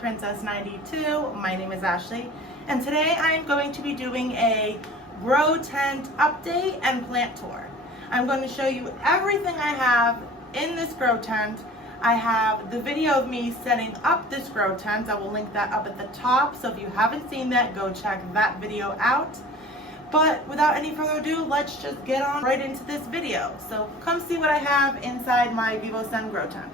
Princess 92. My name is Ashley, and today I am going to be doing a grow tent update and plant tour. I'm going to show you everything I have in this grow tent. I have the video of me setting up this grow tent. I will link that up at the top, so if you haven't seen that, go check that video out. But without any further ado, let's just get on right into this video. So come see what I have inside my Vivosun grow tent.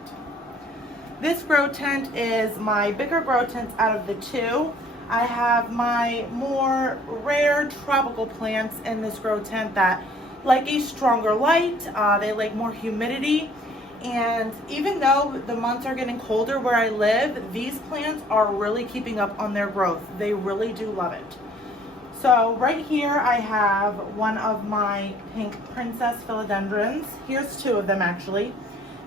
This grow tent is my bigger grow tent out of the two. I have my more rare tropical plants in this grow tent that like a stronger light. They like more humidity. And even though the months are getting colder where I live, these plants are really keeping up on their growth. They really do love it. So right here I have one of my pink princess philodendrons. Here's two of them actually.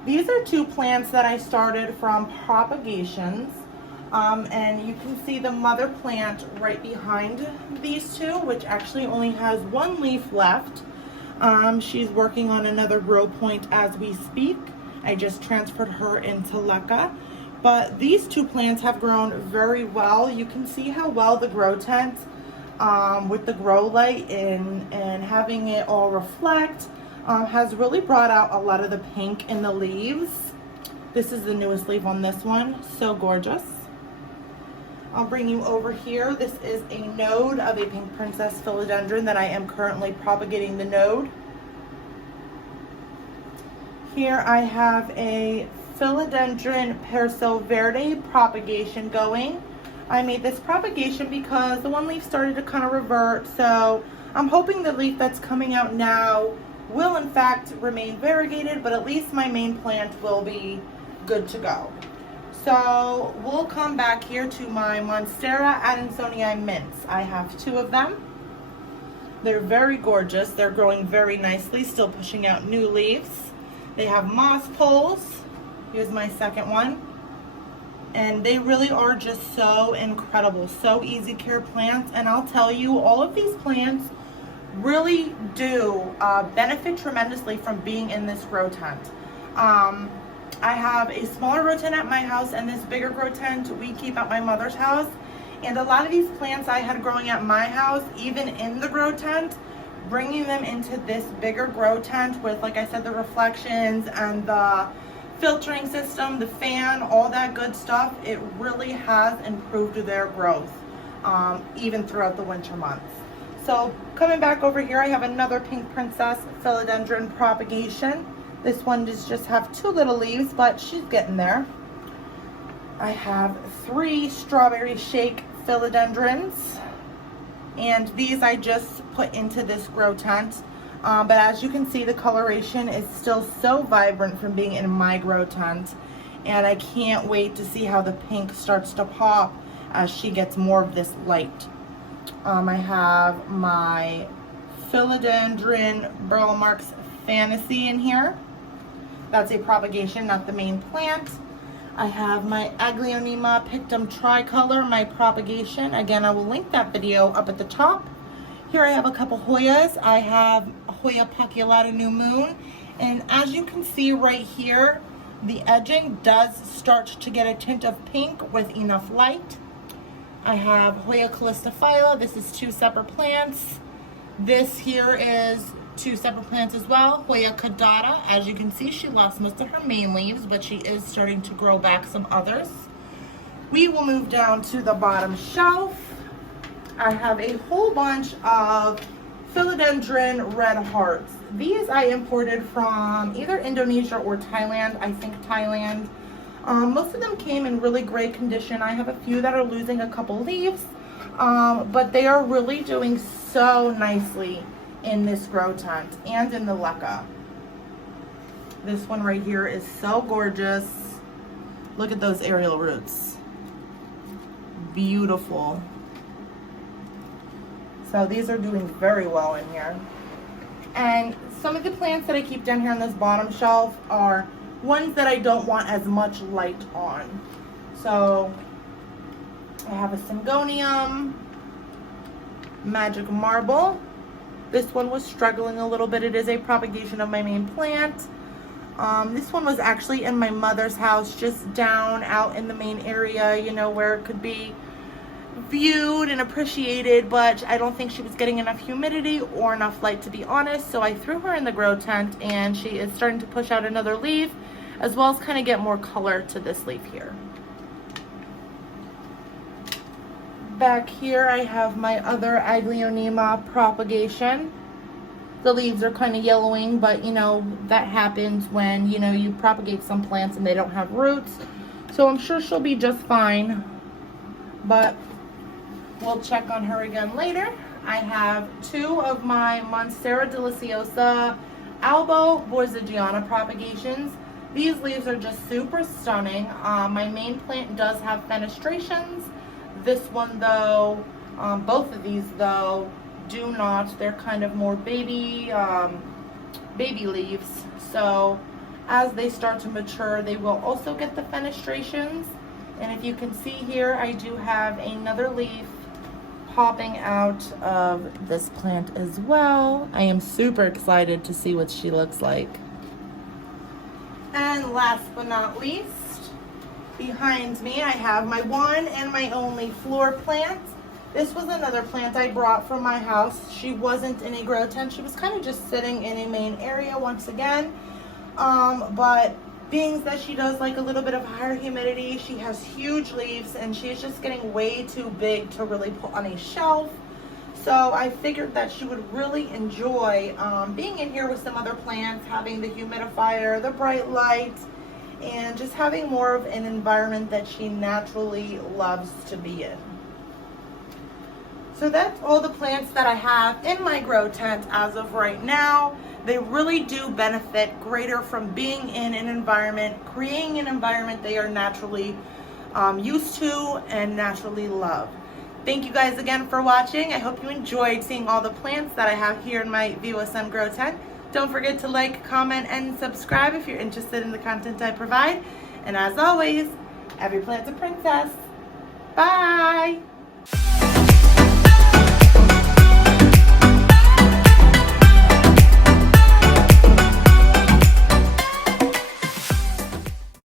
These are two plants that I started from propagations. And you can see the mother plant right behind these two, which actually only has one leaf left. She's working on another grow point as we speak. I just transferred her into leca. But these two plants have grown very well. You can see how well the grow tent with the grow light and having it all reflect has really brought out a lot of the pink in the leaves. This is the newest leaf on this one, so gorgeous. I'll bring you over here. This is a node of a pink princess philodendron that I am currently propagating the node. Here I have a philodendron persil verde propagation going. I made this propagation because the one leaf started to kind of revert, so I'm hoping the leaf that's coming out now will in fact remain variegated, but at least my main plant will be good to go. So we'll come back here to my Monstera adansonii mints. I have two of them. They're very gorgeous. They're growing very nicely, still pushing out new leaves. They have moss poles. Here's my second one. And they really are just so incredible, so easy care plants. And I'll tell you, all of these plants really do benefit tremendously from being in this grow tent. I have a smaller grow tent at my house, and this bigger grow tent we keep at my mother's house. And a lot of these plants I had growing at my house, even in the grow tent, bringing them into this bigger grow tent with, like I said, the reflections and the filtering system, the fan, all that good stuff, it really has improved their growth, even throughout the winter months. So coming back over here, I have another pink princess philodendron propagation. This one does just have two little leaves, but she's getting there. I have three strawberry shake philodendrons, and these I just put into this grow tent. But as you can see, the coloration is still so vibrant from being in my grow tent, and I can't wait to see how the pink starts to pop as she gets more of this light. I have my philodendron Burl Marks Fantasy in here. That's a propagation, not the main plant. I have my Aglaonema Pictum Tricolor, my propagation. Again, I will link that video up at the top. Here I have a couple Hoyas. I have Hoya Paculata New Moon, and as you can see right here, the edging does start to get a tint of pink with enough light. I have Hoya Calistophylla. This is two separate plants. This here is two separate plants as well. Hoya Caudata. As you can see, she lost most of her main leaves, but she is starting to grow back some others. We will move down to the bottom shelf. I have a whole bunch of philodendron red hearts. These I imported from either Indonesia or Thailand. I think Thailand. Most of them came in really great condition. I have a few that are losing a couple leaves, but they are really doing so nicely in this grow tent and in the leca. This one right here is so gorgeous. Look at those aerial roots. Beautiful. So these are doing very well in here. And some of the plants that I keep down here on this bottom shelf are ones that I don't want as much light on. So I have a Syngonium, Magic Marble. This one was struggling a little bit. It is a propagation of my main plant. This one was actually in my mother's house, just down out in the main area, you know, where it could be viewed and appreciated, but I don't think she was getting enough humidity or enough light, to be honest. So I threw her in the grow tent, and she is starting to push out another leaf, as well as kind of get more color to this leaf here. Back here I have my other Aglaonema propagation. The leaves are kind of yellowing, but you know, that happens when, you know, you propagate some plants and they don't have roots. So I'm sure she'll be just fine, but we'll check on her again later. I have two of my Monstera deliciosa Albo Borzigiana propagations. These leaves are just super stunning. My main plant does have fenestrations. This one though, both of these though, do not. They're kind of more baby leaves. So as they start to mature, they will also get the fenestrations. And if you can see here, I do have another leaf popping out of this plant as well. I am super excited to see what she looks like. And last but not least, behind me I have my one and my only floor plant. This was another plant I brought from my house. She wasn't in a grow tent. She was kind of just sitting in a main area once again. But being that she does like a little bit of higher humidity, she has huge leaves, and she's just getting way too big to really put on a shelf. So I figured that she would really enjoy being in here with some other plants, having the humidifier, the bright light, and just having more of an environment that she naturally loves to be in. So that's all the plants that I have in my grow tent as of right now. They really do benefit greater from being in an environment, creating an environment they are naturally used to and naturally love. Thank you guys again for watching. I hope you enjoyed seeing all the plants that I have here in my Vivosun grow tent. Don't forget to like, comment, and subscribe if you're interested in the content I provide. And as always, every plant's a princess. Bye!